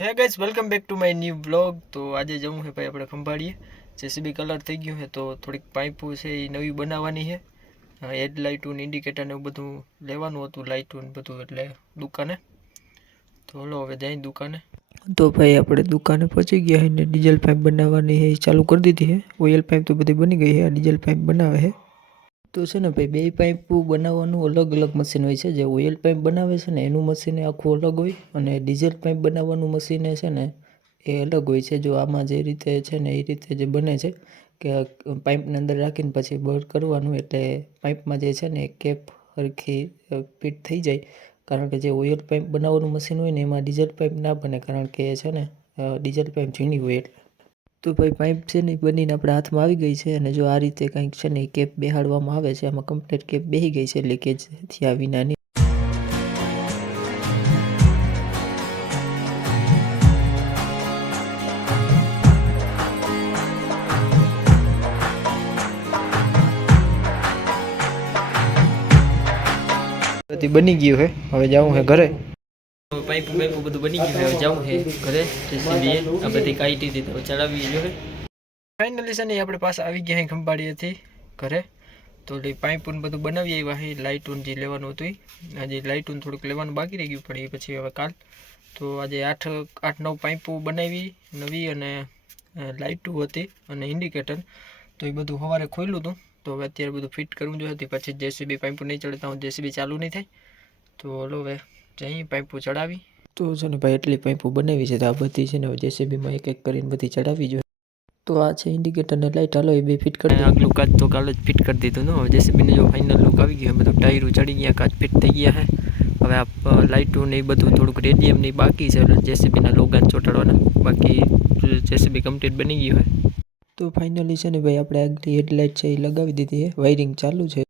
Hey guys welcome back to my new blog તો આજે જવું છે ભાઈ આપણે ખંભાળીએ. જેસીબી કલર થઈ ગયું છે તો થોડીક પાઇપો છે એ નવી બનાવવાની છે હેડલાઇટું ને ઇન્ડિકેટર ને એવું બધું લેવાનું હતું લાઇટું ને બધું એટલે દુકાને. તો હલો, હવે જઈ દુકાને. તો ભાઈ આપણે દુકાને પહોંચી ગયા છે ને ડીઝલ પાઇપ બનાવવાની છે એ ચાલુ કરી દીધી છે ઓઇલ પાઇપ તો બધી બની ગઈ છે આ ડીઝલ પાઇપ બનાવે છે તો છે ને ભાઈ બે પાઇપ બનાવવાનું અલગ અલગ મશીન હોય છે. જે ઓઇલ પાઇપ બનાવે છે ને એનું મશીન આખું અલગ હોય અને ડીઝલ પાઇપ બનાવવાનું મશીન છે ને એ અલગ હોય છે. જો આમાં જે રીતે છે ને એ રીતે જે બને છે કે પાઇપની અંદર રાખીને પછી બર કરવાનું એટલે પાઇપમાં જે છે ને કેપ સરખી ફિટ થઈ જાય. કારણ કે જે ઓઇલ પાઇપ બનાવવાનું મશીન હોય ને એમાં ડીઝલ પાઇપ ના બને. કારણ કે એ છે ને ડીઝલ પાઇપ ઝીણી હોય એટલે. તો ભાઈ પાઇપ છે ને બનીને આપણા હાથમાં આવી ગઈ છે અને જો આ રીતે કંઈક છે ને કેપ બેહાડવામાં આવે છે, આમાં કમ્પ્લીટ કેપ બેહી ગઈ છે લીકેજ થયા વિનાની બની ગયું હે હવે જવું હે ઘરે. પાઇપ પાઇપ બધું બની ગયું હવે જવું છે ઘરે જેસીબી આ બધી કાઢી દીધી તો ચડાવી જો ફાઇનલી છે ને આપણે પાસે આવી ગયા ખંભાળીએથી ઘરે. તો એ પાઇપ ને બધું બનાવી આવ્યા લાઇટું જે લેવાનું હતું. આજે ઉન થોડુંક લેવાનું બાકી રહી ગયું, પણ એ પછી હવે કાલ. તો આજે આઠ આઠ, નવ પાઇપો બનાવી, નવી અને લાઇટું હતી અને ઇન્ડિકેટર. તો એ બધું સવારે ખોલ્યું હતું. તો હવે અત્યારે બધું ફિટ કરવું જોઈએ. પછી જેસીબી પાઇપો નહીં ચડતા હું જેસીબી ચાલુ નહીં થાય. તો હલો હવે જઈ પાઇપો ચડાવી? તો છે ને ભાઈ એટલી પાઇપો બનાવી છે તો આ બધી છે ને જેસીબીમાં એક એક કરીને બધી ચડાવી જોઈએ. તો આ છે ઇન્ડિકેટર ને લાઇટ હાલો એ બે ફિટ કરી આગલું કાચ તો કાલે જ ફિટ કરી દીધું ને જેસીબીને જો ફાઇનલ લુક આવી ગયું બધું ટાયરું ચડી ગયા કાચ ફિટ થઈ ગયા હે. હવે આ લાઇટું ને એ બધું થોડુંક રેડિયમ ને બાકી છે એટલે જેસીબીના લોગાન ચોંટાડવાના. બાકી જેસીબી કમ્પ્લીટ બની ગયું હોય. તો ફાઇનલી છે ને ભાઈ આપણે આગલી હેડલાઇટ છે એ લગાવી દીધી છે વાયરિંગ ચાલુ છે.